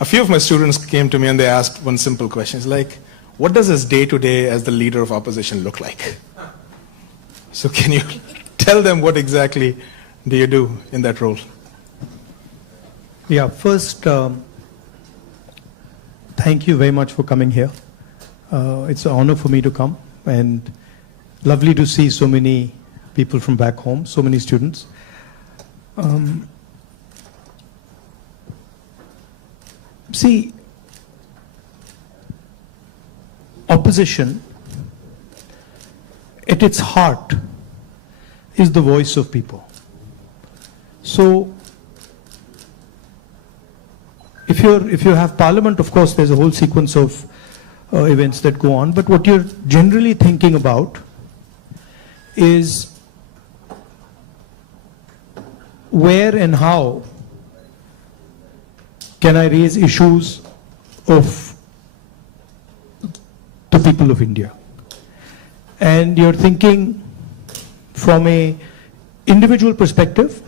A few of my students came to me and they asked one simple question. It's like, what does his day-to-day as the leader of opposition look like? So can you tell them what exactly do you do in that role? Yeah, first, thank you very much for coming here. It's an honor for me to come, and lovely to see so many people from back home, so many students. See, opposition, at its heart, is the voice of people. So, if you have parliament, of course, there's a whole sequence of events that go on, but what you're generally thinking about is where and how can I raise issues of the people of India. And you're thinking from a individual perspective,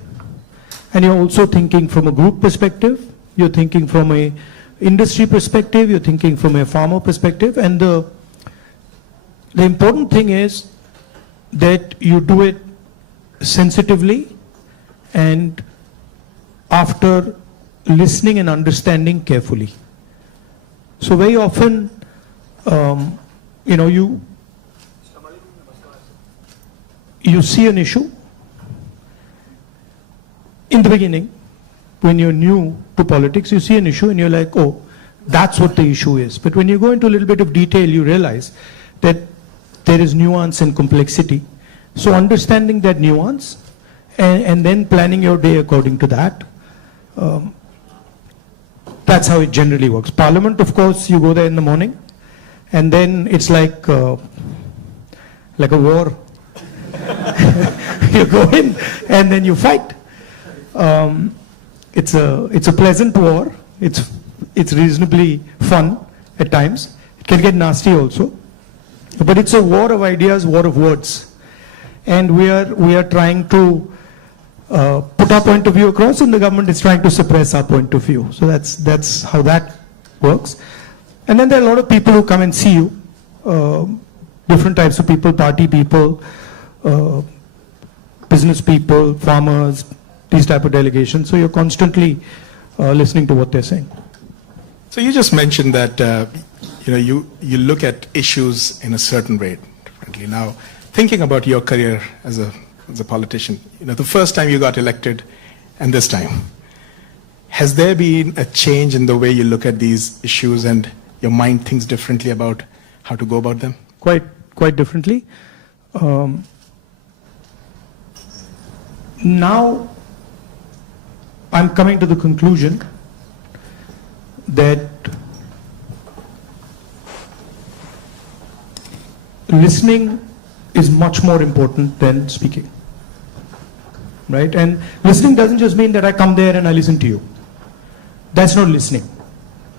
and you're also thinking from a group perspective, you're thinking from a industry perspective, you're thinking from a farmer perspective, and the important thing is that you do it sensitively and after listening and understanding carefully. So very often, you see an issue in the beginning. When you're new to politics, you see an issue and you're like, oh, that's what the issue is. But when you go into a little bit of detail, you realize that there is nuance and complexity. So understanding that nuance and then planning your day according to that, that's how it generally works. Parliament, of course, you go there in the morning, and then it's like a war. You go in and then you fight. It's a pleasant war. It's reasonably fun at times. It can get nasty also, but it's a war of ideas, war of words, and we are trying to put our point of view across, and the government is trying to suppress our point of view. So that's how that works. And then there are a lot of people who come and see you, different types of people, party people, business people, farmers, these type of delegations. So you're constantly listening to what they're saying. So you just mentioned that you look at issues in a certain way differently. Now, thinking about your career as a politician, the first time you got elected and this time, has there been a change in the way you look at these issues and your mind thinks differently about how to go about them? Quite differently. Now, I'm coming to the conclusion that listening is much more important than speaking, right? And listening doesn't just mean that I come there and I listen to you. That's not listening.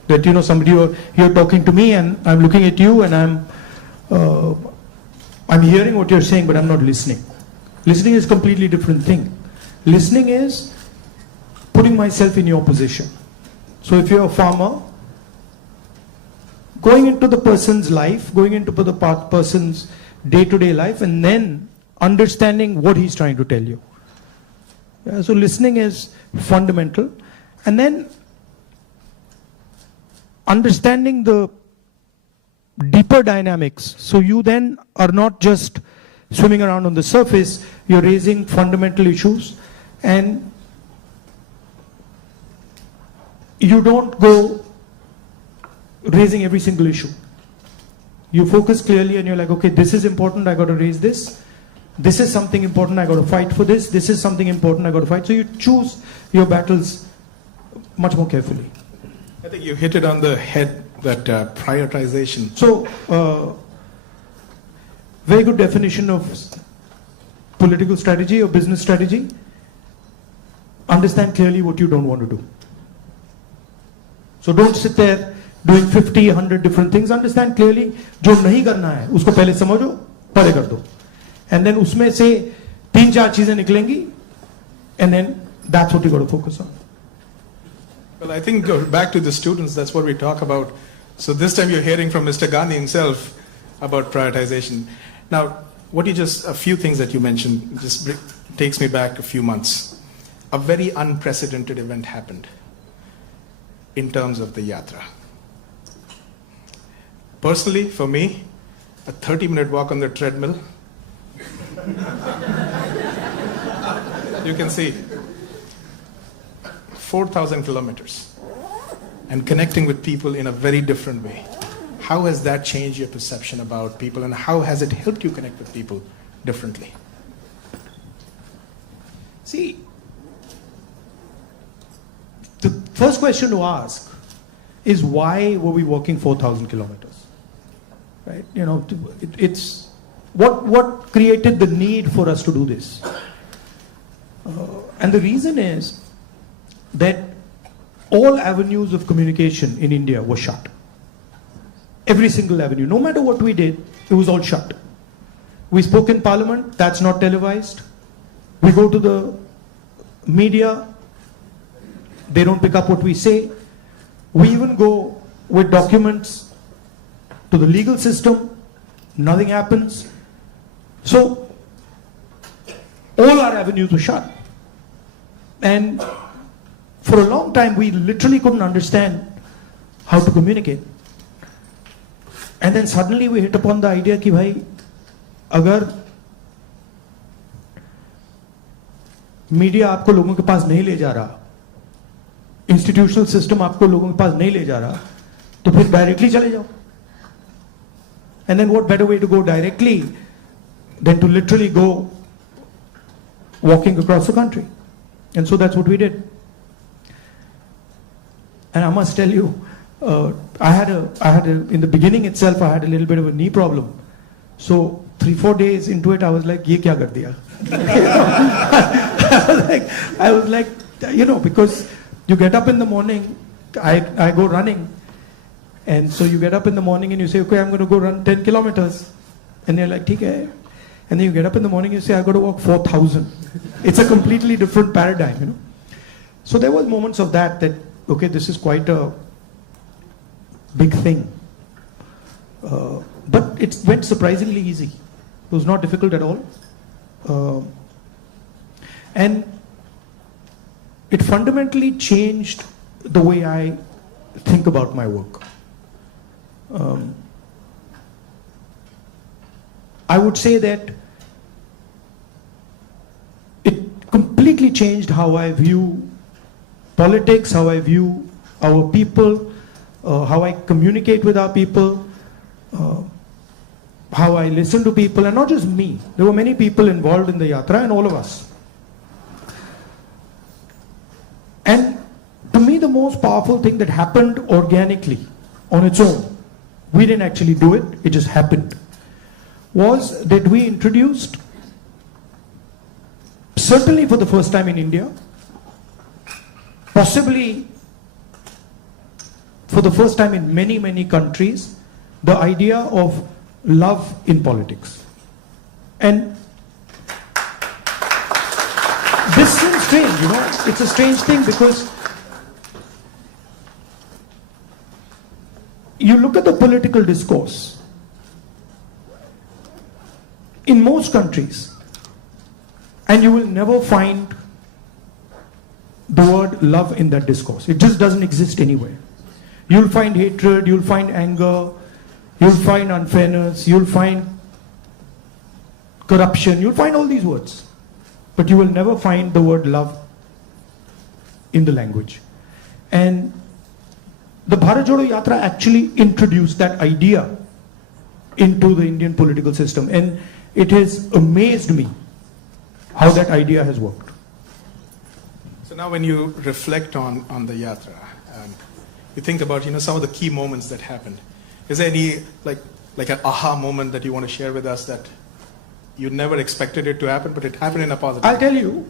That somebody you're talking to me and I'm looking at you and I'm hearing what you're saying, but I'm not listening. Listening is a completely different thing. Listening is putting myself in your position. So if you're a farmer, going into the person's life, going into the person's day-to-day life, and then understanding what he's trying to tell you. Yeah, so listening is fundamental. And then understanding the deeper dynamics. So you then are not just swimming around on the surface, you're raising fundamental issues, and you don't go raising every single issue. You focus clearly and you're like, okay, this is important, I got to raise this. This is something important, I got to fight for this. This is something important, I got to fight. So you choose your battles much more carefully. I think you hit it on the head, that prioritization. So, very good definition of political strategy or business strategy. Understand clearly what you don't want to do. So don't sit there doing 50, 100 different things. Understand clearly, जो नहीं करना है, उसको पहले समझो, पहले कर दो. And then उसमें से 3-4 चीजें निकलेंगी, and then that's what you got to focus on. Well, I think back to the students, that's what we talk about. So this time you're hearing from Mr. Gandhi himself about prioritization. Now, a few things that you mentioned just takes me back a few months. A very unprecedented event happened in terms of the yatra. Personally, for me, a 30-minute walk on the treadmill, you can see 4,000 kilometers and connecting with people in a very different way. How has that changed your perception about people, and how has it helped you connect with people differently? See, the first question to ask is, why were we walking 4,000 kilometers? Right? You know, it's what created the need for us to do this? And the reason is that all avenues of communication in India were shut. Every single avenue, no matter what we did, it was all shut. We spoke in Parliament, that's not televised. We go to the media, they don't pick up what we say. We even go with documents to the legal system, nothing happens. So, all our avenues were shut. And for a long time, we literally couldn't understand how to communicate. And then suddenly we hit upon the idea कि भाई अगर media आपको लोगों के पास नहीं ले जा रहा, इंस्टीट्यूशनल सिस्टम आपको लोगों के पास नहीं ले जा रहा, तो फिर डायरेक्टली चले जाओ. And then what better way to go directly than to literally go walking across the country? And so that's what we did. And I must tell you, in the beginning itself, I had a little bit of a knee problem. So 3-4 days into it, I was like, "Ye kya kar diya?" I was like, you know, because you get up in the morning, I go running, and so you get up in the morning and you say, "Okay, I'm going to go run 10 kilometers," and they're like, "ठीक है," and then you get up in the morning and you say, "I got to walk 4,000." It's a completely different paradigm, you know. So there was moments of that, okay, this is quite a big thing. But it went surprisingly easy. It was not difficult at all. And it fundamentally changed the way I think about my work. I would say that it completely changed how I view politics, how I view our people, how I communicate with our people, how I listen to people, and not just me. There were many people involved in the yatra, and all of us. And to me, the most powerful thing that happened organically, on its own, we didn't actually do it, it just happened, was that we introduced, certainly for the first time in India, possibly for the first time in many, many countries, the idea of love in politics. And this seems strange, you know, it's a strange thing, because you look at the political discourse in most countries, and you will never find the word love in that discourse. It just doesn't exist anywhere. You'll find hatred, you'll find anger, you'll find unfairness, you'll find corruption, you'll find all these words. But you will never find the word love in the language. And the Bharat Jodo Yatra actually introduced that idea into the Indian political system. And it has amazed me how that idea has worked. So now when you reflect on the yatra, you think about, you know, some of the key moments that happened. Is there any like an aha moment that you want to share with us that you never expected it to happen, but it happened in a positive way? I'll tell you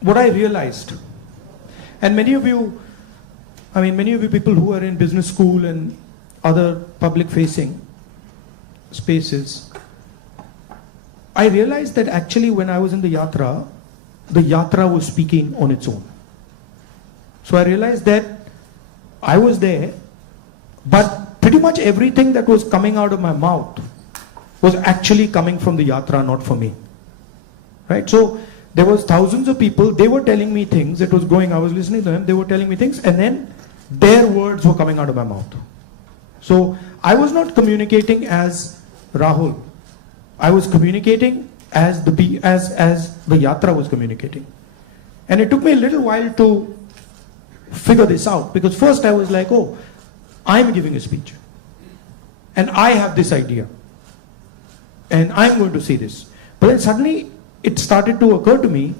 what I realized. And many of you people who are in business school and other public facing spaces, I realized that actually when I was in the yatra, the yatra was speaking on its own. So I realized that I was there, but pretty much everything that was coming out of my mouth was actually coming from the yatra, not for me. Right? So there was thousands of people, they were telling me things, it was going, I was listening to them, they were telling me things, and then their words were coming out of my mouth. So I was not communicating as Rahul. I was communicating as the yatra was communicating. And it took me a little while to figure this out, because first I was like, oh, I'm giving a speech and I have this idea and I'm going to say this. But then suddenly it started to occur to me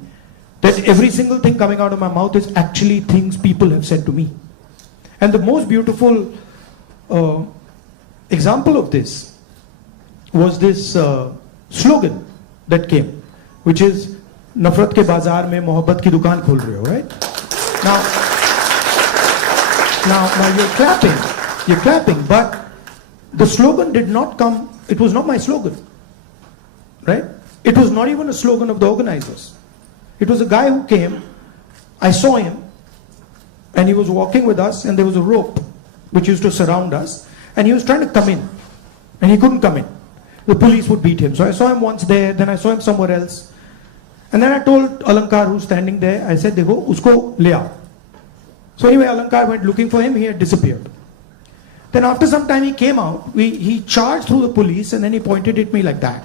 that every single thing coming out of my mouth is actually things people have said to me. And the most beautiful example of this was this slogan that came, which is नफरत के बाजार में मोहब्बत की दुकान खोल रहे हो, right? Now you're clapping, but the slogan did not come, it was not my slogan, right? It was not even a slogan of the organizers. It was a guy who came, I saw him, and he was walking with us, and there was a rope which used to surround us, and he was trying to come in, and he couldn't come in. The police would beat him. So I saw him once there, then I saw him somewhere else. And then I told Alankar, who's standing there, I said, Dekho, usko le aao. So anyway, Alankar went looking for him, he had disappeared. Then after some time he came out, he charged through the police, and then he pointed at me like that.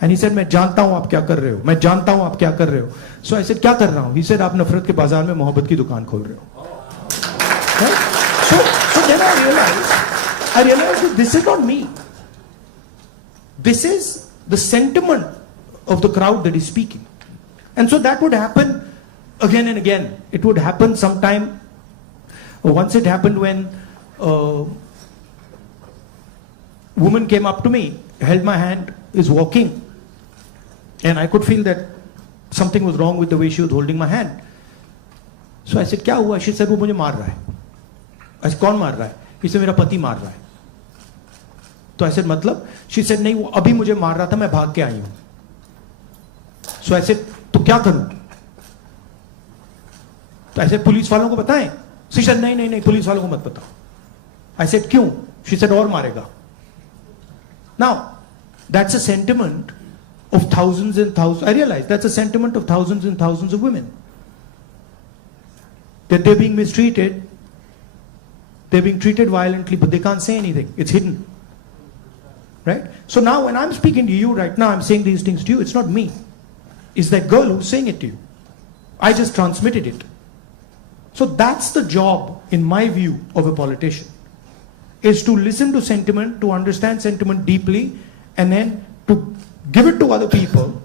And he said, मैं जानता हूँ आप क्या कर रहे हो, मैं जानता हूँ आप क्या कर रहे हो. So I said, क्या कर रहा हूँ? He said, आप नफरत के बाजार में मोहब्बत की दुकान खोल रहे हो. Right? So then I realized that this is not me. This is the sentiment of the crowd that is speaking. And so that would happen again and again. It would happen sometime. Once it happened when a woman came up to me, held my hand, is walking, and I could feel that something was wrong with the way she was holding my hand. So I said, क्या हुआ? She said, वो मुझे मार रहा है. I said, कौन मार रहा है? He said, मेरा पति मार रहा है. तो I said, मतलब? She said, नहीं, वो अभी मुझे मार रहा था, मैं भाग के आई हूं. So I said, तो क्या करूं? तो I said, पुलिस वालों को बताएं? She said, नहीं, पुलिस वालों को मत बताओ. I said, क्यों? She said, और मारेगा. Now, that's a sentiment of thousands and thousands. I realize that's a sentiment of thousands and thousands of women. That they're being mistreated, they're being treated violently, but they can't say anything. It's hidden. Right? So now when I'm speaking to you right now, I'm saying these things to you, it's not me. It's that girl who's saying it to you. I just transmitted it. So that's the job, in my view, of a politician. Is to listen to sentiment, to understand sentiment deeply, and then to give it to other people.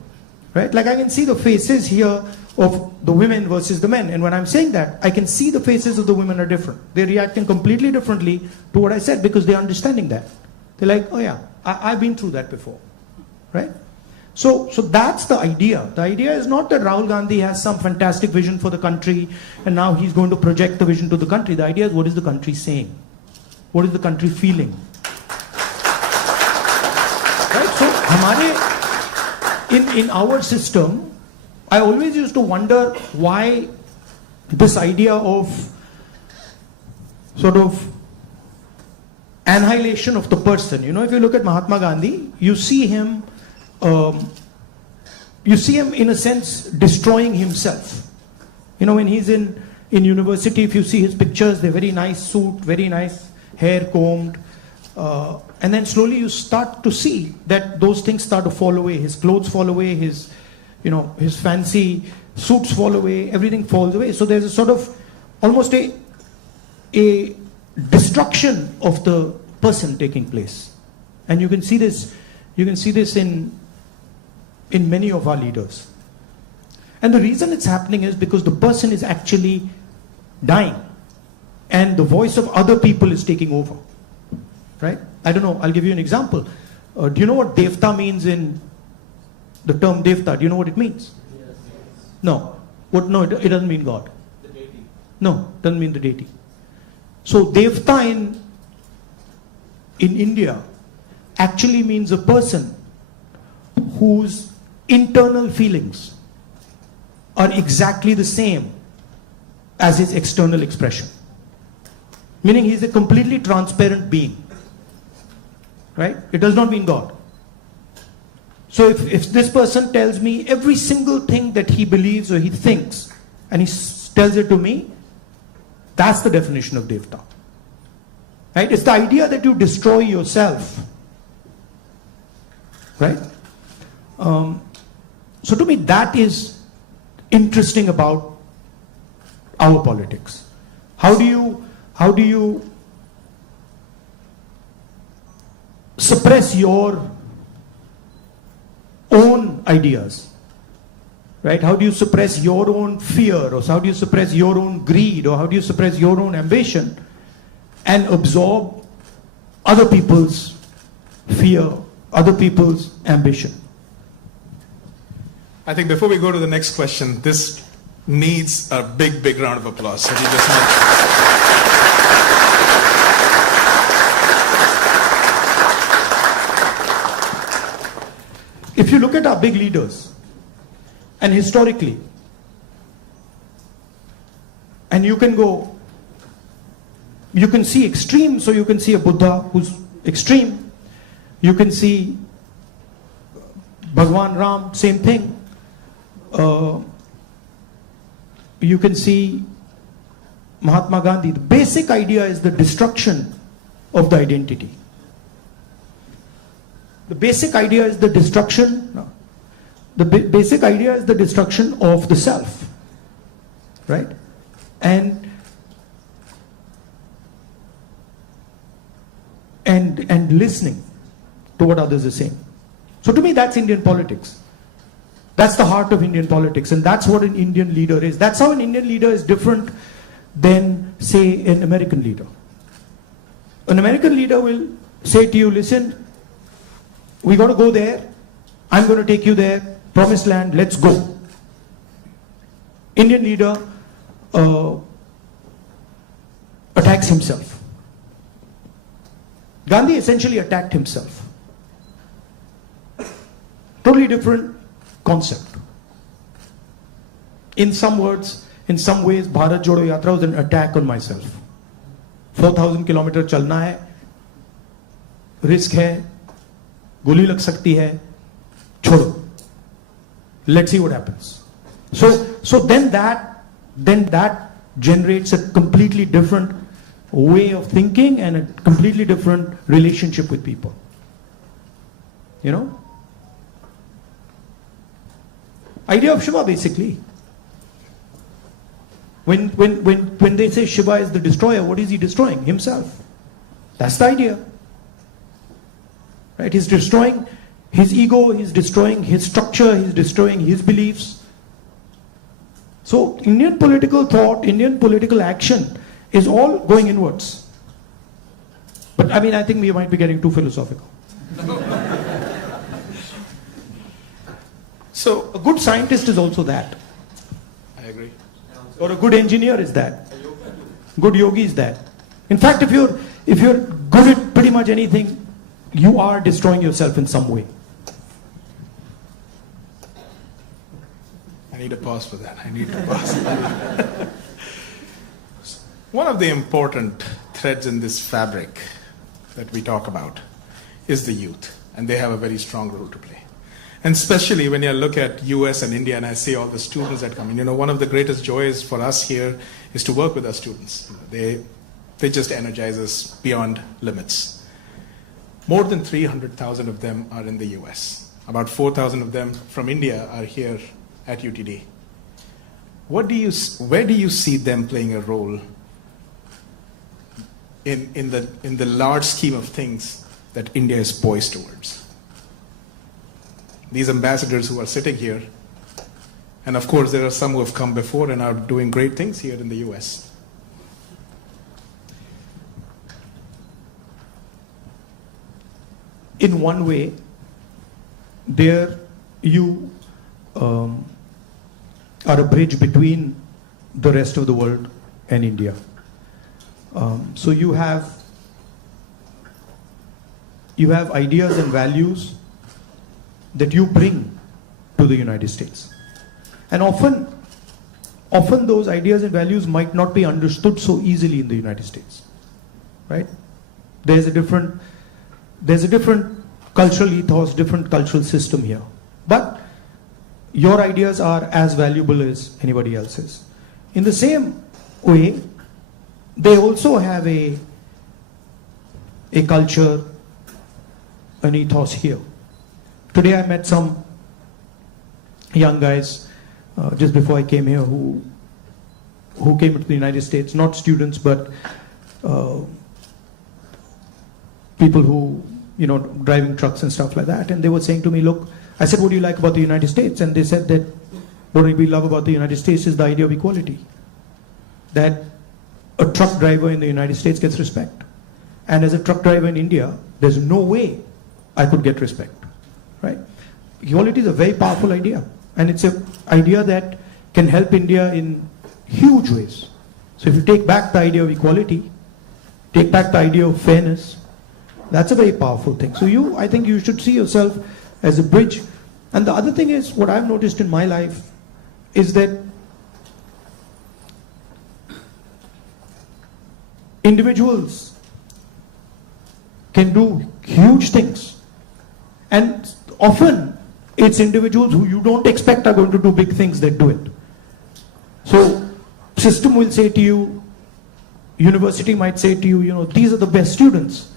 Right? Like I can see the faces here of the women versus the men. And when I'm saying that, I can see the faces of the women are different. They're reacting completely differently to what I said because they're understanding that. They're like, oh yeah, I've been through that before. Right? So that's the idea. The idea is not that Rahul Gandhi has some fantastic vision for the country and now he's going to project the vision to the country. The idea is, what is the country saying? What is the country feeling? Right? So, in our system, I always used to wonder why this idea of sort of annihilation of the person. You know, if you look at Mahatma Gandhi, you see him in a sense destroying himself. You know, when he's in university, if you see his pictures, they're very nice suit, very nice hair combed, and then slowly you start to see that those things start to fall away. His clothes fall away, his fancy suits fall away, everything falls away. So there's a sort of almost a destruction of the person taking place. And you can see this in many of our leaders. And the reason it's happening is because the person is actually dying and the voice of other people is taking over. Right? I don't know, I'll give you an example. Do you know what Devta means in the term Devta? Do you know what it means? Yes. No. No, it doesn't mean God. The deity. No, it doesn't mean the deity. So Devta in India actually means a person whose internal feelings are exactly the same as his external expression. Meaning he is a completely transparent being. Right? It does not mean God. So if this person tells me every single thing that he believes or he thinks, and he tells it to me, that's the definition of Devta. Right? It's the idea that you destroy yourself. Right? So to me, that is interesting about our politics. How do you suppress your own ideas? Right? How do you suppress your own fear, or how do you suppress your own greed, or how do you suppress your own ambition and absorb other people's fear, other people's ambition? I think before we go to the next question, this needs a big, big round of applause. So we just If you look at our big leaders, and historically, and you can see extreme, so you can see a Buddha who's extreme, you can see Bhagwan Ram, same thing. You can see Mahatma Gandhi. The basic idea is the destruction of the identity. The basic idea is the destruction. The basic idea is the destruction of the self, right? And listening to what others are saying. So to me, that's Indian politics. That's the heart of Indian politics, and that's what an Indian leader is. That's how an Indian leader is different than, say, an American leader. An American leader will say to you, listen, we got to go there, I'm going to take you there, promised land, let's go. Indian leader attacks himself. Gandhi essentially attacked himself. Totally different concept. In some words, in some ways, Bharat Jodo Yatra was an attack on myself. 4,000 kilometer chalna hai, risk hai, goli lag sakti hai, chodo. Let's see what happens. So then that generates a completely different way of thinking and a completely different relationship with people. You know? Idea of Shiva, basically. When they say Shiva is the destroyer, what is he destroying? Himself. That's the idea. Right? He's destroying his ego, he's destroying his structure, he's destroying his beliefs. So Indian political thought, Indian political action is all going inwards. But I mean, I think we might be getting too philosophical. So a good scientist is also that. I agree. Or a good engineer is that. Good yogi is that. In fact, if you're good at pretty much anything, you are destroying yourself in some way. I need a pause for that. I need to pause. One of the important threads in this fabric that we talk about is the youth, and they have a very strong role to play. And especially when you look at US and India, and I see all the students that come in, one of the greatest joys for us here is to work with our students. They just energize us beyond limits. More than 300,000 of them are in the US. About 4,000 of them from India are here at UTD. Where do you see them playing a role in the large scheme of things that India is poised towards? These ambassadors who are sitting here, and of course there are some who have come before and are doing great things here in the US. In one way, there you are a bridge between the rest of the world and India. So you have ideas and values that you bring to the United States. And often often those ideas and values might not be understood so easily in the United States, right? There's a different cultural ethos, different cultural system here. But your ideas are as valuable as anybody else's. In the same way, they also have a culture, an ethos here. Today I met some young guys just before I came here who came to the United States, not students, but people who, driving trucks and stuff like that. And they were saying to me, look, I said, what do you like about the United States? And they said that what we love about the United States is the idea of equality. That a truck driver in the United States gets respect. And as a truck driver in India, there's no way I could get respect, right? Equality is a very powerful idea. And it's an idea that can help India in huge ways. So if you take back the idea of equality, take back the idea of fairness, that's a very powerful thing. So I think you should see yourself as a bridge. And the other thing is, what I've noticed in my life is that individuals can do huge things. And often it's individuals who you don't expect are going to do big things that do it. So system will say to you, university might say to you, these are the best students.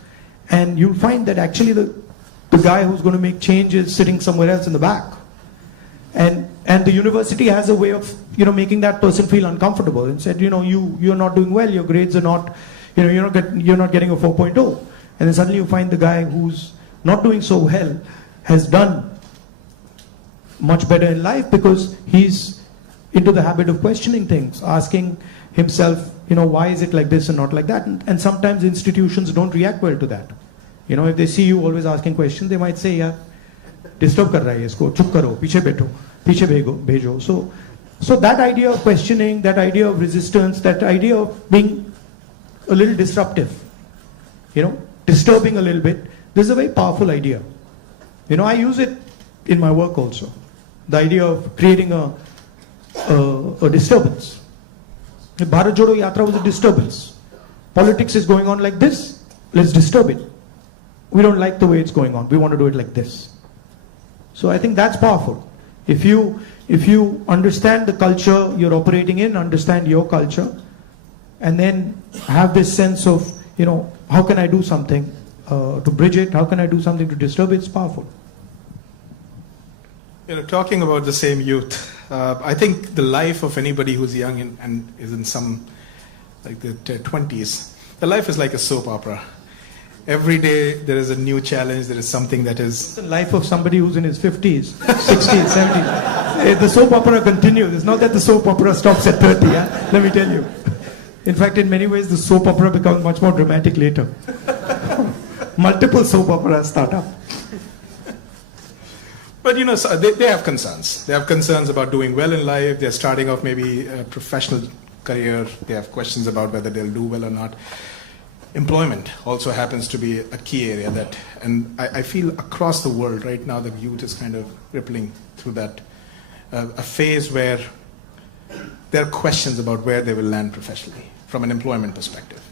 And you'll find that actually the guy who's going to make change is sitting somewhere else in the back. And the university has a way of, making that person feel uncomfortable and said, you're not doing well, your grades are not, you're not getting a 4.0. And then suddenly you find the guy who's not doing so well has done much better in life because he's into the habit of questioning things, asking himself, why is it like this and not like that? And sometimes institutions don't react well to that. If they see you always asking questions, they might say, yeah, disturb kar raha hai isko, chup karo, piche beto, piche bhejo. So that idea of questioning, that idea of resistance, that idea of being a little disruptive, disturbing a little bit, this is a very powerful idea. I use it in my work also. The idea of creating a disturbance. The Bharat Jodo Yatra was a disturbance. Politics is going on like this, let's disturb it. We don't like the way it's going on, we want to do it like this. So I think that's powerful. If you understand the culture you're operating in, understand your culture, and then have this sense of, how can I do something to bridge it, how can I do something to disturb it, it's powerful. Talking about the same youth, I think the life of anybody who's young and is in some, like the 20s, the life is like a soap opera. Every day there is a new challenge, there is something that is... It's the life of somebody who's in his 50s, 60s, 70s. The soap opera continues. It's not that the soap opera stops at 30, yeah? Let me tell you. In fact, in many ways, the soap opera becomes much more dramatic later. Multiple soap operas start up. But so they have concerns. They have concerns about doing well in life. They're starting off maybe a professional career. They have questions about whether they'll do well or not. Employment also happens to be a key area and I feel across the world right now the youth is kind of rippling through that, a phase where there are questions about where they will land professionally from an employment perspective.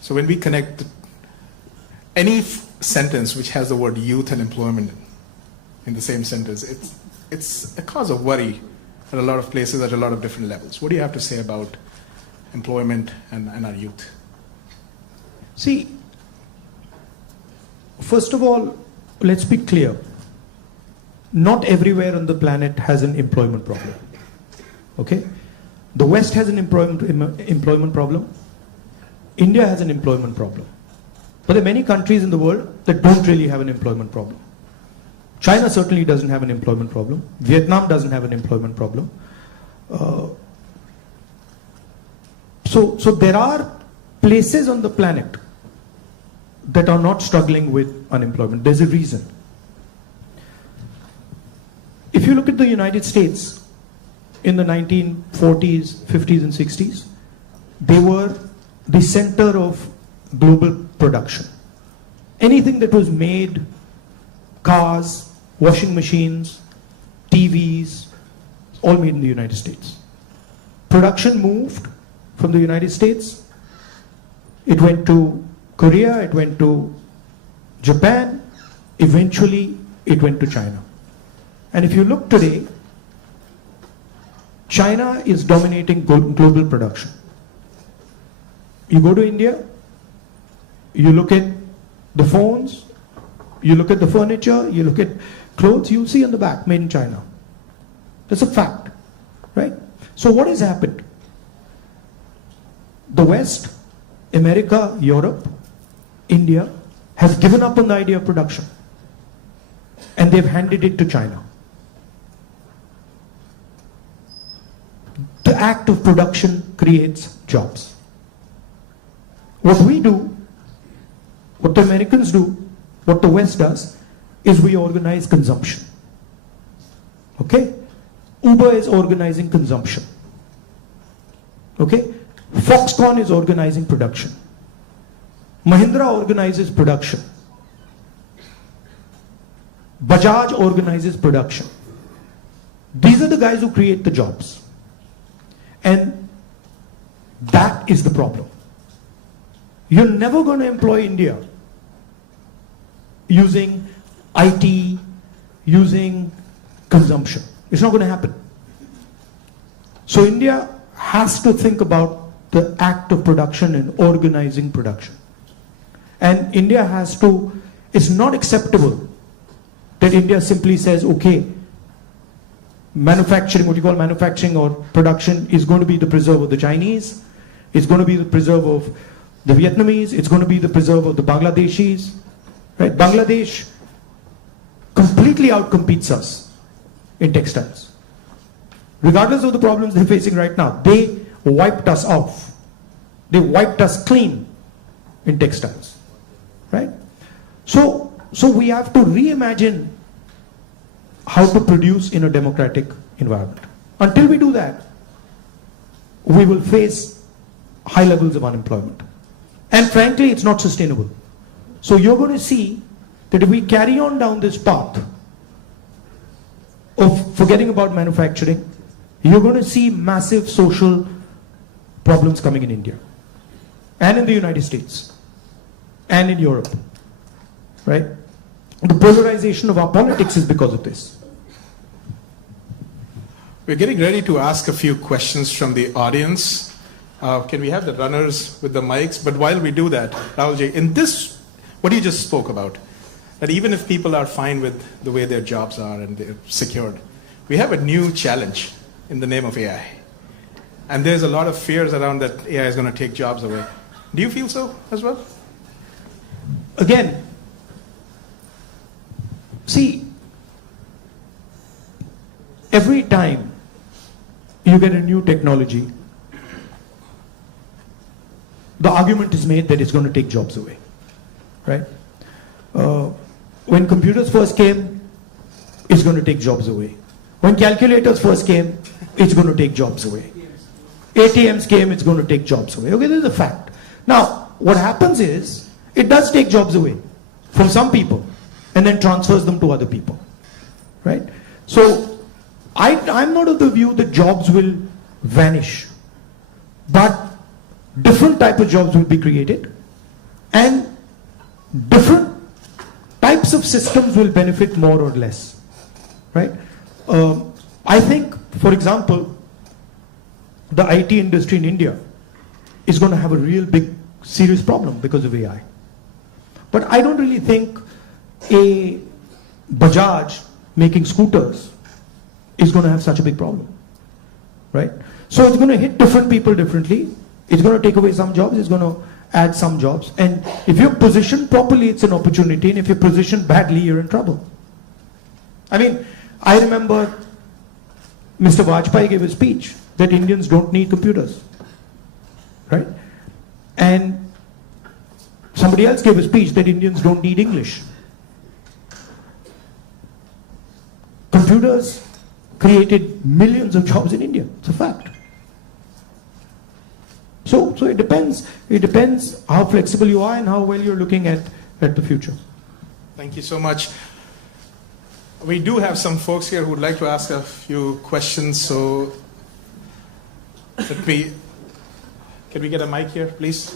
So when we connect any sentence which has the word youth and employment in the same sentence, it's a cause of worry at a lot of places at a lot of different levels. What do you have to say about employment and our youth? See, first of all, let's be clear. Not everywhere on the planet has an employment problem. Okay? The West has an employment problem. India has an employment problem. But there are many countries in the world that don't really have an employment problem. China certainly doesn't have an employment problem. Vietnam doesn't have an employment problem. So there are places on the planet that are not struggling with unemployment. There's a reason. If you look at the United States in the 1940s, 50s and 60s, they were the center of global production. Anything that was made, cars, washing machines, TVs, all made in the United States. production moved from the United States. It went to Korea, it went to Japan, eventually it went to China. And if you look today, China is dominating global production. You go to India, you look at the phones, you look at the furniture, you look at clothes, you'll see on the back, made in China. That's a fact, right? So what has happened? The West, America, Europe, India, has given up on the idea of production. And they've handed it to China. The act of production creates jobs. What we do, what the Americans do, what the West does, is we organize consumption. Okay? Uber is organizing consumption. Okay? Foxconn is organizing production. Mahindra organizes production. Bajaj organizes production. These are the guys who create the jobs. And that is the problem. You're never going to employ India using IT, using consumption. It's not going to happen. So India has to think about the act of production and organizing production. And India has to, it's not acceptable that India simply says, okay, manufacturing, what you call manufacturing or production is going to be the preserve of the Chinese, it's going to be the preserve of the Vietnamese, it's going to be the preserve of the Bangladeshis, right? Bangladesh completely outcompetes us in textiles. Regardless of the problems they're facing right now, they wiped us off. They wiped us clean in textiles, right? So we have to reimagine how to produce in a democratic environment. Until we do that, we will face high levels of unemployment. And frankly, it's not sustainable. So you're going to see that if we carry on down this path of forgetting about manufacturing, you're going to see massive social problems coming in India and in the United States and in Europe, right? The polarization of our politics is because of this. We're getting ready to ask a few questions from the audience. Can we have the runners with the mics? But while we do that, Rahulji, in this, what you just spoke about, that even if people are fine with the way their jobs are and they're secured, we have a new challenge in the name of AI. And there's a lot of fears around that AI is going to take jobs away. Do you feel so as well? Again, see, every time you get a new technology, the argument is made that it's going to take jobs away, right? When computers first came, it's going to take jobs away. When calculators first came, it's going to take jobs away. ATMs came, it's going to take jobs away. Okay, this is a fact. Now, what happens is, it does take jobs away from some people and then transfers them to other people, right? So, I'm not of the view that jobs will vanish, but different type of jobs will be created and different types of systems will benefit more or less, right? I think, for example, the IT industry in India is going to have a real big, serious problem because of AI. But I don't really think a Bajaj making scooters is going to have such a big problem, right? So it's going to hit different people differently. It's going to take away some jobs, it's going to add some jobs. And if you're positioned properly, it's an opportunity. And if you're positioned badly, you're in trouble. I mean, I remember Mr. Vajpayee gave a speech that Indians don't need computers, right? And somebody else gave a speech that Indians don't need English. Computers created millions of jobs in India. It's a fact. So it depends. It depends how flexible you are and how well you're looking at the future. Thank you so much. We do have some folks here who would like to ask a few questions. So Can we get a mic here, please?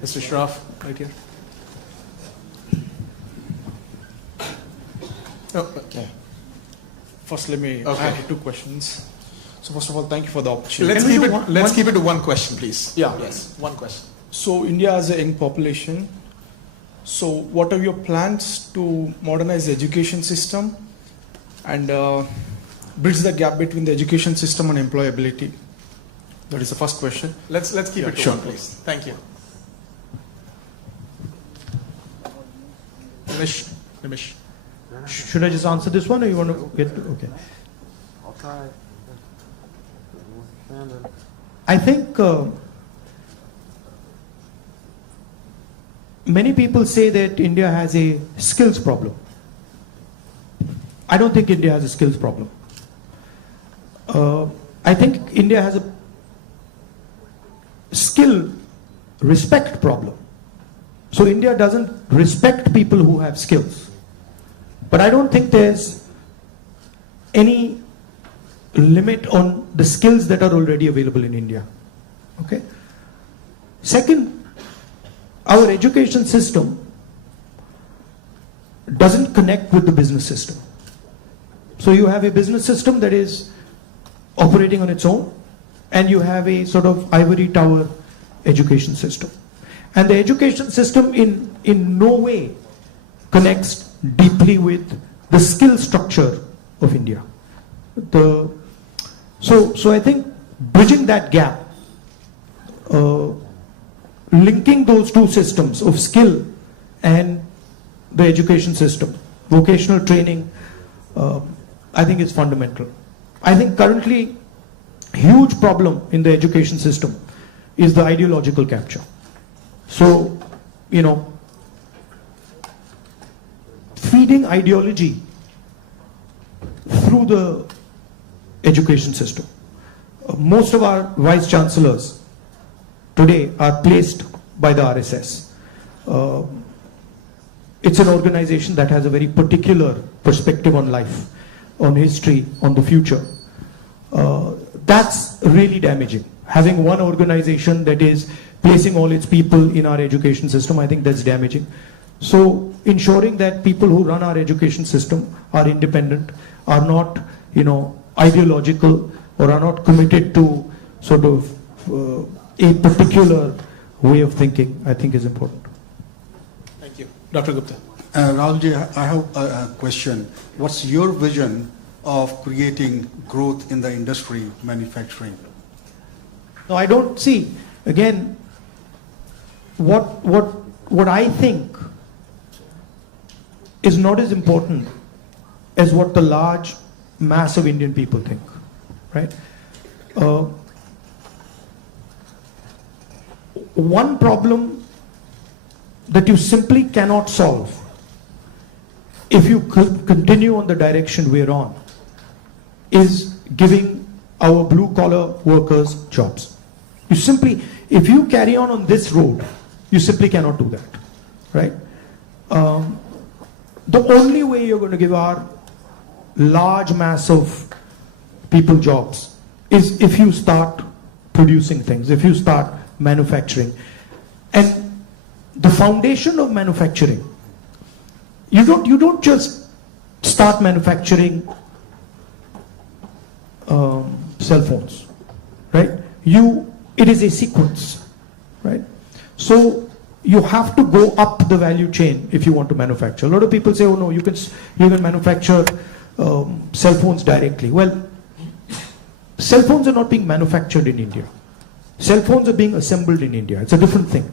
Mr. Shroff, right here. Oh, Okay. First, let me. Okay. I have two questions. So first of all, thank you for the opportunity. let's keep it to one question, please. Yeah. Yes, one question. So India has a young population. So what are your plans to modernize the education system and bridge the gap between the education system and employability? That is the first question. Let's keep it to Sure. one, please. Thank you. Nimish. Should I just answer this one, or you want to get? Okay. I'll try. I think many people say that India has a skills problem. I don't think India has a skills problem. I think India has a skill respect problem. So India doesn't respect people who have skills. But I don't think there's any limit on the skills that are already available in India. Okay. Second, our education system doesn't connect with the business system. So you have a business system that is operating on its own, and you have a sort of ivory tower education system. And the education system in no way connects deeply with the skill structure of India. So I think bridging that gap, linking those two systems of skill and the education system, vocational training, I think is fundamental. I think currently huge problem in the education system is the ideological capture. So, feeding ideology through the education system. Most of our vice chancellors today are placed by the RSS. It's an organization that has a very particular perspective on life, on history, on the future. That's really damaging. Having one organization that is placing all its people in our education system, I think that's damaging. So ensuring that people who run our education system are independent, are not, ideological, or are not committed to sort of a particular way of thinking, I think is important. Thank you. Dr. Gupta. Rahulji, I have a question. What's your vision of creating growth in the industry, manufacturing? No, I don't see. Again, what I think is not as important as what the large mass of Indian people think, right? One problem that you simply cannot solve if you continue on the direction we're on is giving our blue-collar workers jobs. You simply, if you carry on this road, you simply cannot do that, right? The only way you're going to give our large mass of people jobs is if you start producing things, if you start manufacturing. And the foundation of manufacturing, you don't just start manufacturing cell phones, right? It is a sequence, right? So you have to go up the value chain if you want to manufacture. A lot of people say, oh no, you can manufacture cell phones directly. Well, cell phones are not being manufactured in India. Cell phones are being assembled in India. It's a different thing.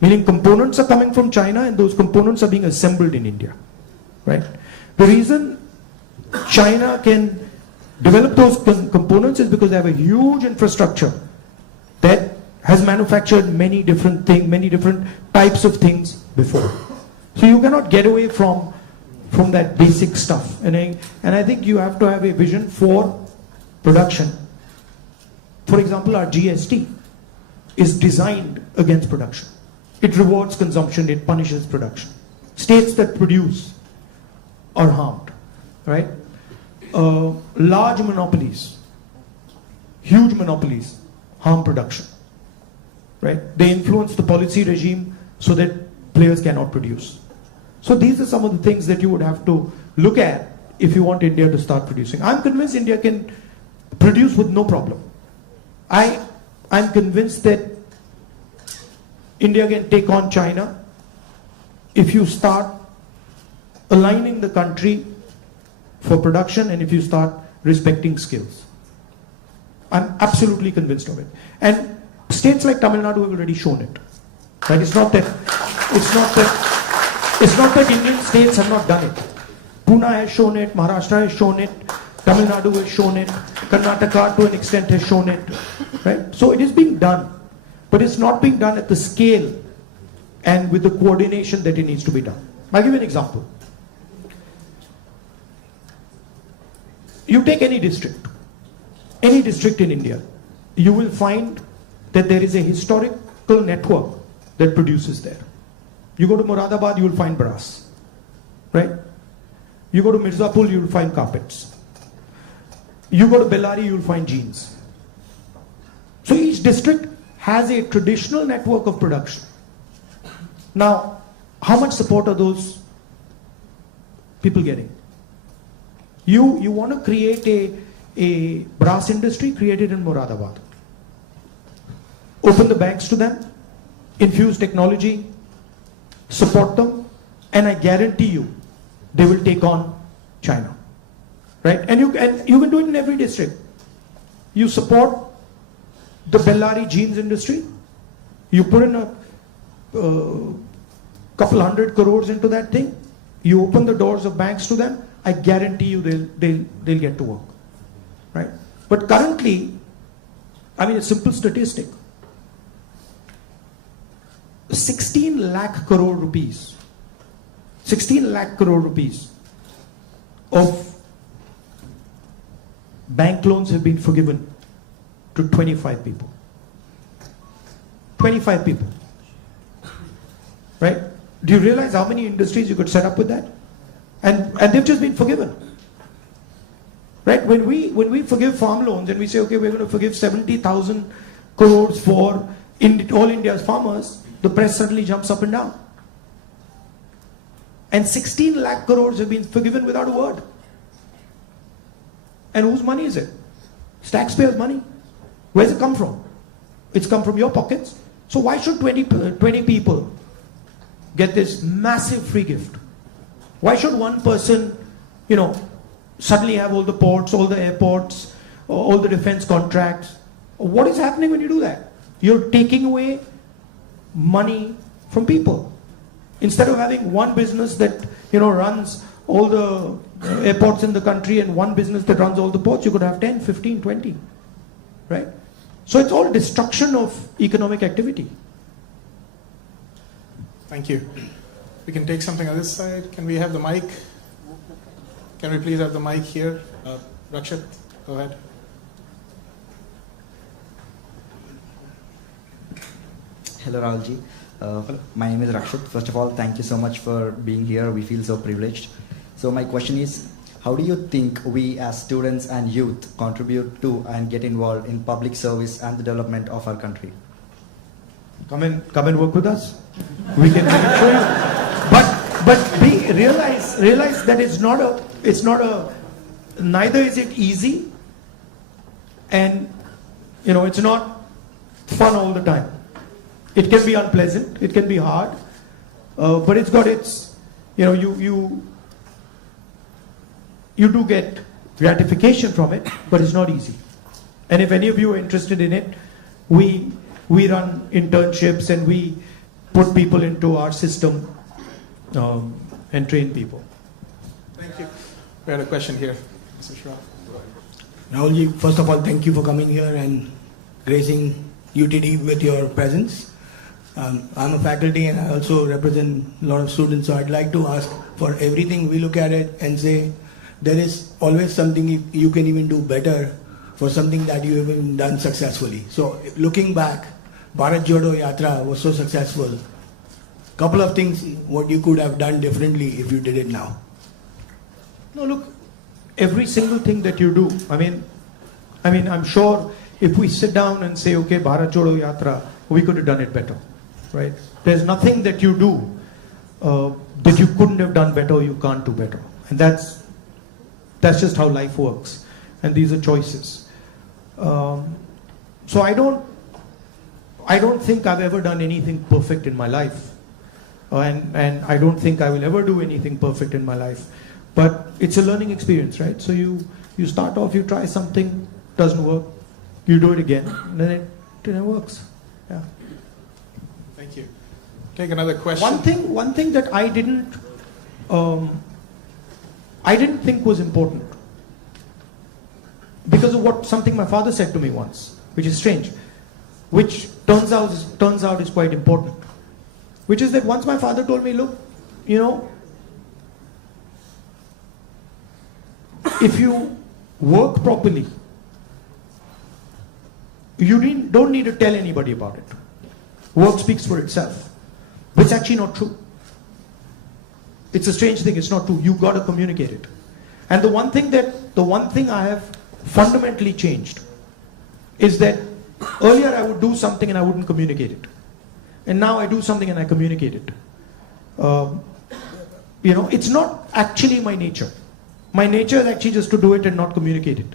Meaning components are coming from China and those components are being assembled in India, right? The reason China can develop those components is because they have a huge infrastructure that has manufactured many different things, many different types of things before. So you cannot get away from that basic stuff. And I think you have to have a vision for production. For example, our GST is designed against production. It rewards consumption, it punishes production. States that produce are harmed, right? Large monopolies huge monopolies harm production, right? They influence the policy regime so that players cannot produce. So these are some of the things that you would have to look at if you want India to start producing. I'm convinced India can produce with no problem. I'm convinced that India can take on China if you start aligning the country for production and if you start respecting skills. I'm absolutely convinced of it. And states like Tamil Nadu have already shown it. Right? It's not that Indian states have not done it. Pune has shown it, Maharashtra has shown it, Tamil Nadu has shown it, Karnataka to an extent has shown it. Right? So it is being done. But it's not being done at the scale and with the coordination that it needs to be done. I'll give you an example. You take any district in India, you will find that there is a historical network that produces there. You go to Moradabad, you will find brass, right? You go to Mirzapur, you will find carpets. You go to Bellary, you will find jeans. So each district has a traditional network of production. Now, how much support are those people getting? You want to create a brass industry, create it in Moradabad. Open the banks to them, infuse technology, support them, and I guarantee you, they will take on China. Right? And you can do it in every district. You support the Bellary jeans industry, you put in a couple 100 crores into that thing, you open the doors of banks to them, I guarantee you they'll get to work. Right? But currently, I mean a simple statistic, 16 lakh crore rupees of bank loans have been forgiven to 25 people. 25 people. Right? Do you realize how many industries you could set up with that? And they've just been forgiven. Right? When we forgive farm loans and we say, okay, we're going to forgive 70,000 crores for all India's farmers, the press suddenly jumps up and down. And 16 lakh crores have been forgiven without a word. And whose money is it? It's taxpayers' money. Where's it come from? It's come from your pockets. So why should 20 people get this massive free gift? Why should one person, suddenly have all the ports, all the airports, all the defense contracts? What is happening when you do that? You're taking away money from people. Instead of having one business that runs all the airports in the country and one business that runs all the ports, you could have 10, 15, 20. Right? So it's all destruction of economic activity. Thank you. We can take something on this side. Can we have the mic? Can we please have the mic here? Rakshit, go ahead. Hello, Rahulji. My name is Rakshit. First of all, thank you so much for being here. We feel so privileged. So my question is, how do you think we as students and youth contribute to and get involved in public service and the development of our country? Come and work with us. We can show you. But realize that neither is it easy, and it's not fun all the time. It can be unpleasant, it can be hard, but it's got its, you do get gratification from it, but it's not easy. And if any of you are interested in it, we run internships and we put people into our system and train people. Thank you. We had a question here, Mr. Shah. Rahulji, first of all, thank you for coming here and gracing UTD with your presence. I'm a faculty and I also represent a lot of students, so I'd like to ask, for everything we look at it and say there is always something you can even do better for something that you haven't done successfully. So looking back, Bharat Jodo Yatra was so successful. Couple of things what you could have done differently if you did it now. No, look, every single thing that you do, I mean, I'm sure if we sit down and say, okay, Bharat Jodo Yatra, we could have done it better, right? There's nothing that you do that you couldn't have done better or you can't do better. And that's just how life works. And these are choices. So I don't think I've ever done anything perfect in my life. And I don't think I will ever do anything perfect in my life. But it's a learning experience, right? So you start off, you try something, doesn't work, you do it again, and then it works. Yeah. Thank you. Take another question. One thing that I didn't think was important, because of something my father said to me once, which is strange, which turns out is quite important, which is that once my father told me, look, if you work properly, you don't need to tell anybody about it. Work speaks for itself. But it's actually not true. It's a strange thing, it's not true. You've got to communicate it. And the one thing I have fundamentally changed is that earlier I would do something and I wouldn't communicate it. And now I do something and I communicate it. It's not actually my nature. My nature is actually just to do it and not communicate it.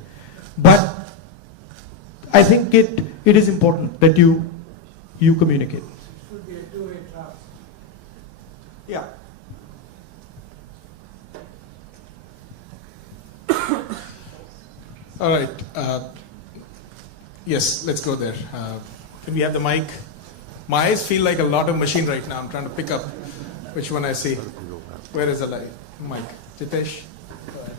But I think it is important that you communicate. Should be a two-way traffic. Yeah. All right. Yes, let's go there. Can we have the mic? My eyes feel like a lot of machine right now. I'm trying to pick up which one I see. Where is the mic? Jitesh? Go ahead.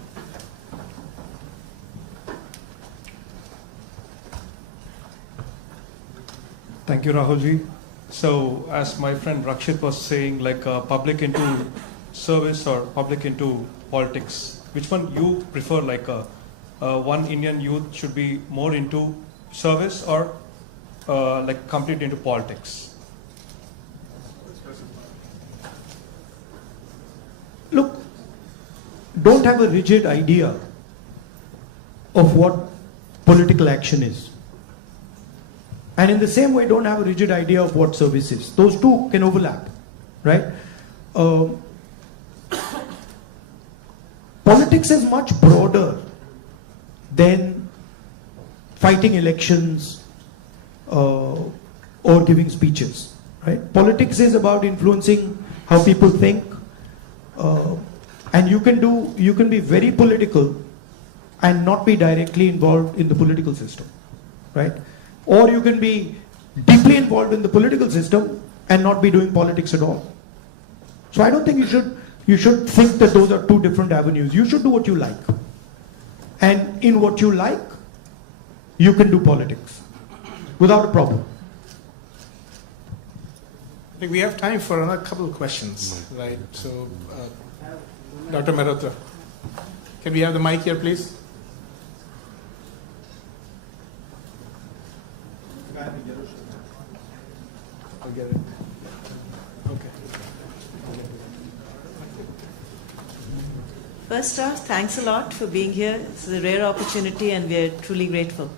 Thank you, Rahulji. So, as my friend Rakshit was saying, like public into service or public into politics, which one you prefer? Like one Indian youth should be more into service or like complete into politics? Look, don't have a rigid idea of what political action is. And in the same way, don't have a rigid idea of what service is. Those two can overlap, right? Politics is much broader than fighting elections or giving speeches, right? Politics is about influencing how people think, and you can be very political and not be directly involved in the political system, right? Or you can be deeply involved in the political system and not be doing politics at all. So I don't think you should think that those are two different avenues. You should do what you like. And in what you like, you can do politics without a problem. I think we have time for another couple of questions, right? So, Dr. Mehrotra, can we have the mic here, please? I'll get it. Okay. First off, thanks a lot for being here. It's a rare opportunity and we're truly grateful.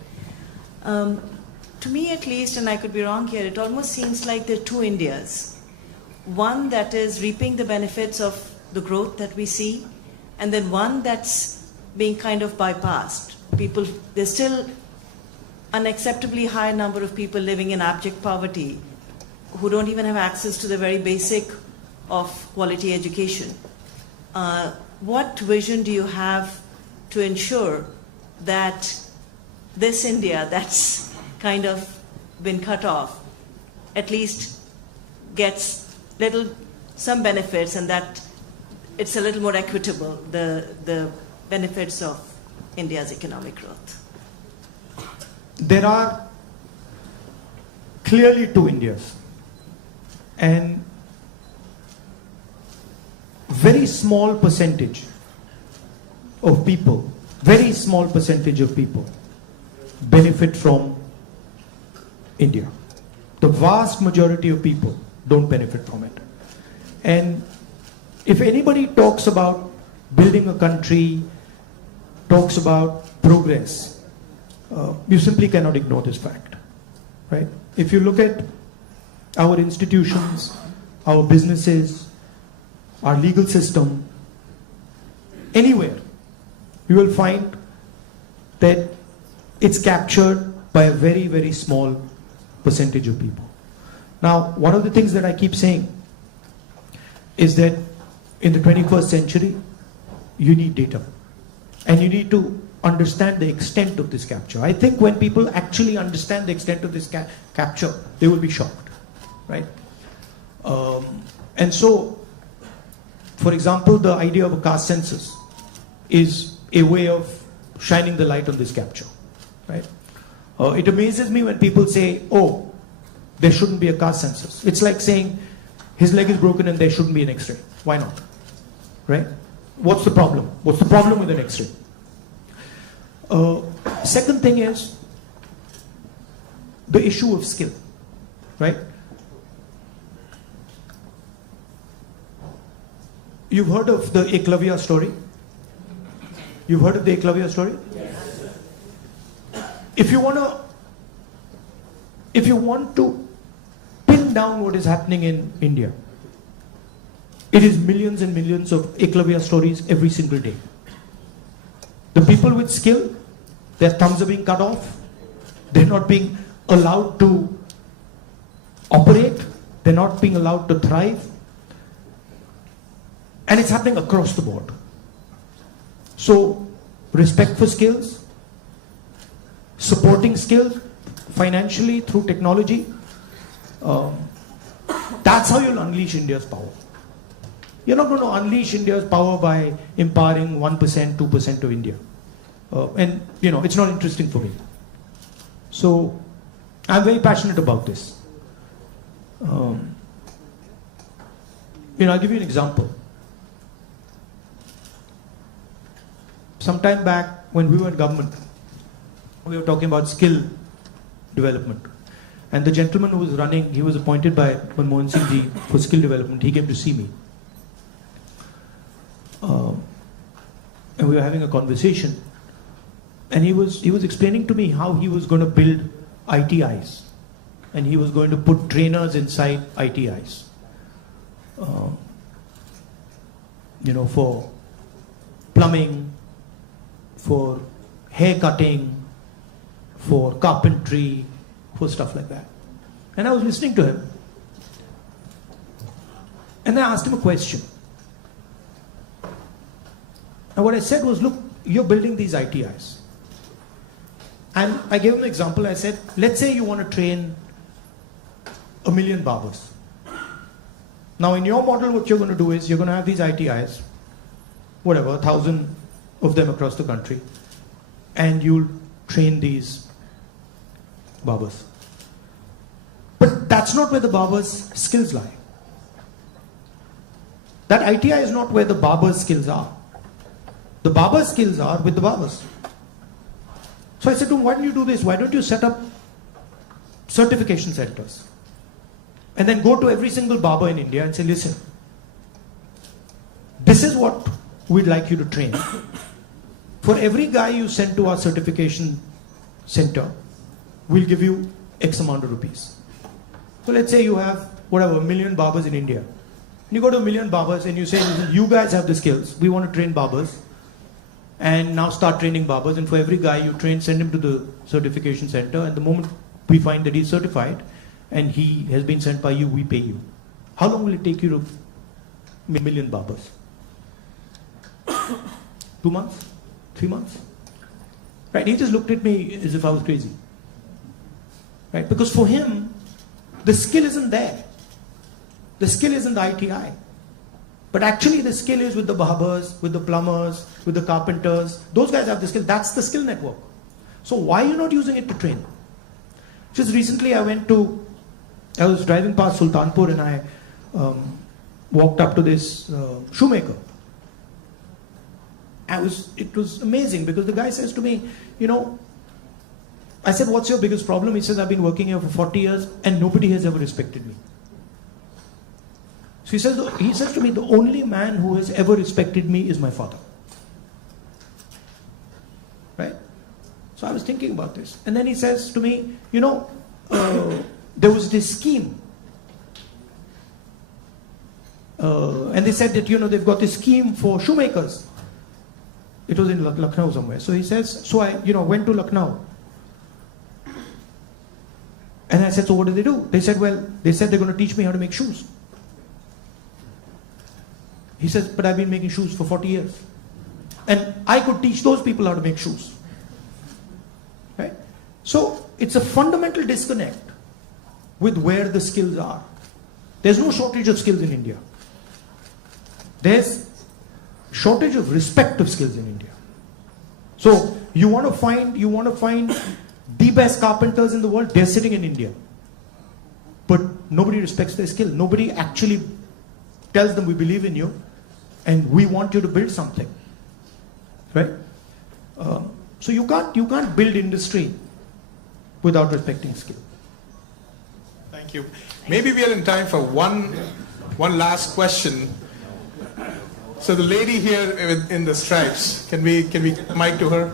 To me at least, and I could be wrong here, it almost seems like there are two Indias. One that is reaping the benefits of the growth that we see, and then one that's being kind of bypassed. There's still unacceptably high number of people living in abject poverty who don't even have access to the very basic of quality education. What vision do you have to ensure that this India that's kind of been cut off at least gets some benefits, and that it's a little more equitable, the benefits of India's economic growth? There are clearly two Indias, and very small percentage of people benefit from India. The vast majority of people don't benefit from it. And if anybody talks about building a country, talks about progress, You simply cannot ignore this fact, right? If you look at our institutions, our businesses, our legal system, anywhere, you will find that it's captured by a very, very small percentage of people. Now, one of the things that I keep saying is that in the 21st century, you need data. And you need to understand the extent of this capture. I think when people actually understand the extent of this capture, they will be shocked, right? And so, for example, the idea of a caste census is a way of shining the light on this capture, right? It amazes me when people say, oh, there shouldn't be a caste census. It's like saying his leg is broken and there shouldn't be an X-ray. Why not, right? What's the problem? What's the problem with an X-ray? Second thing is the issue of skill, right? You've heard of the Eklavya story? You've heard of the Eklavya story? Yes. If you want to pin down what is happening in India, it is millions and millions of Eklavya stories every single day. The people with skill, their thumbs are being cut off. They're not being allowed to operate. They're not being allowed to thrive. And it's happening across the board. So, respect for skills, supporting skills financially through technology, that's how you'll unleash India's power. You're not going to unleash India's power by empowering 1%, 2% of India. And, it's not interesting for me. So, I'm very passionate about this. I'll give you an example. Some time back, when we were in government, we were talking about skill development. And the gentleman who was running, he was appointed by Manmohan Singh ji for skill development. He came to see me. And we were having a conversation. And he was explaining to me how he was going to build ITIs. And he was going to put trainers inside ITIs. For plumbing, for hair cutting, for carpentry, for stuff like that. And I was listening to him. And I asked him a question. And what I said was, look, you're building these ITIs. And I gave him an example. I said, let's say you want to train 1 million barbers. Now, in your model, what you're going to do is you're going to have these ITIs, 1,000 of them across the country, and you'll train these barbers. But that's not where the barbers' skills lie. That ITI is not where the barbers' skills are. The barbers' skills are with the barbers. So I said to him, why don't you do this? Why don't you set up certification centers? And then go to every single barber in India and say, listen, this is what we'd like you to train. For every guy you send to our certification center, we'll give you X amount of rupees. So let's say you have, 1 million barbers in India. And you go to 1 million barbers and you say, listen, you guys have the skills. We want to train barbers. And now start training barbers. And for every guy you train, send him to the certification center. And the moment we find that he's certified and he has been sent by you, we pay you. How long will it take you to 1 million barbers? 2 months? 3 months? Right? He just looked at me as if I was crazy. Right? Because for him, the skill isn't there. The skill isn't the ITI. But actually the skill is with the barbers, with the plumbers, with the carpenters. Those guys have the skill. That's the skill network. So why are you not using it to train? Just recently I was driving past Sultanpur and I walked up to this shoemaker. It was amazing because the guy says to me, I said, what's your biggest problem? He says, I've been working here for 40 years and nobody has ever respected me. So he says to me, the only man who has ever respected me is my father. Right? So I was thinking about this. And then he says to me, there was this scheme. And they said that, they've got this scheme for shoemakers. It was in Lucknow somewhere. So he says, so I, went to Lucknow. And I said, so what did they do? They said, they said they're going to teach me how to make shoes. He says, but I've been making shoes for 40 years. And I could teach those people how to make shoes. Right? So it's a fundamental disconnect with where the skills are. There's no shortage of skills in India. There's shortage of respect of skills in India. So you want to find the best carpenters in the world, they're sitting in India. But nobody respects their skill. Nobody actually tells them, we believe in you and we want you to build something. Right? So you can't build industry without respecting skill. Thank you. Maybe we are in time for one last question. So the lady here in the stripes, can we mic to her?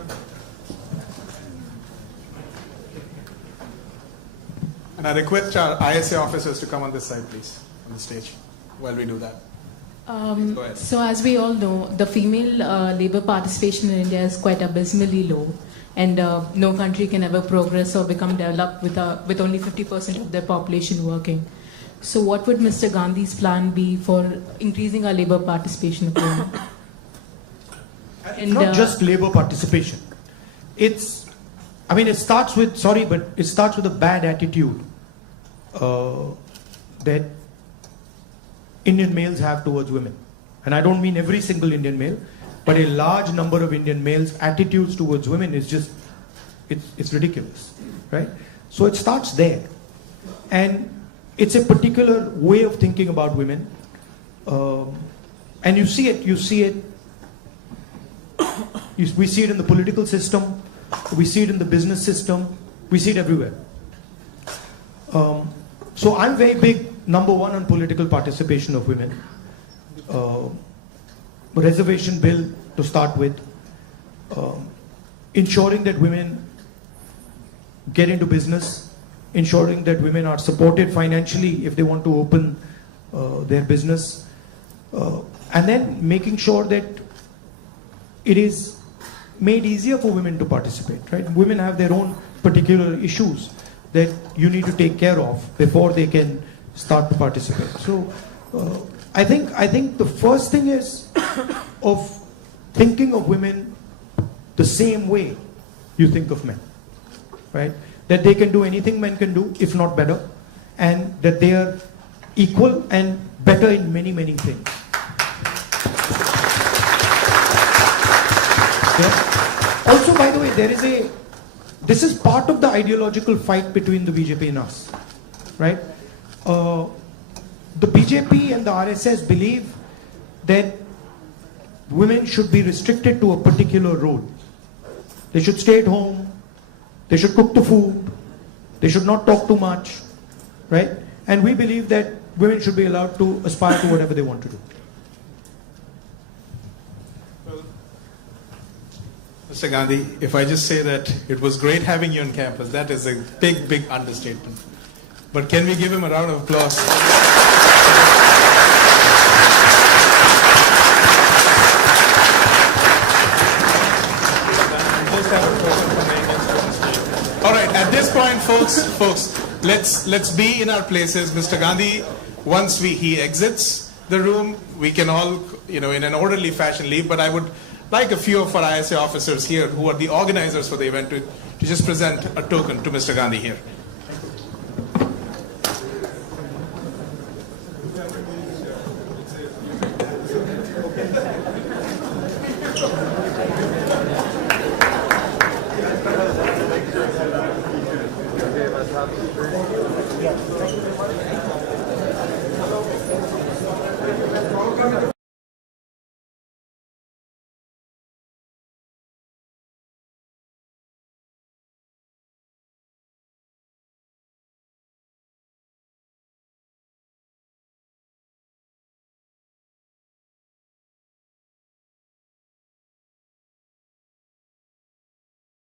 And I request our ISA officers to come on this side, please, on the stage, while we do that. Go ahead. So as we all know, the female labor participation in India is quite abysmally low, and no country can ever progress or become developed with only 50% of their population working. So what would Mr. Gandhi's plan be for increasing our labor participation of women? And not just labor participation. It starts with a bad attitude that Indian males have towards women. And I don't mean every single Indian male, but a large number of Indian males' attitudes towards women is just, it's ridiculous, right? So it starts there. And it's a particular way of thinking about women. And we see it in the political system, we see it in the business system, we see it everywhere. So I'm very big, number one, on political participation of women. Reservation bill to start with. Ensuring that women get into business. Ensuring that women are supported financially if they want to open their business. And then making sure that it is made easier for women to participate, right? Women have their own particular issues that you need to take care of before they can start to participate. So I think the first thing is of thinking of women the same way you think of men, right? That they can do anything men can do, if not better, and that they are equal and better in many, many things. Yeah. Also, by the way, this is part of the ideological fight between the BJP and us, right? The BJP and the RSS believe that women should be restricted to a particular role. They should stay at home, they should cook the food, they should not talk too much, right? And we believe that women should be allowed to aspire to whatever they want to do. Well, Mr. Gandhi, if I just say that it was great having you on campus, that is a big, big understatement. But can we give him a round of applause? All right, at this point, folks, let's be in our places. Mr. Gandhi, once he exits the room, we can all, in an orderly fashion leave. But I would like a few of our ISA officers here, who are the organizers for the event, to just present a token to Mr. Gandhi here.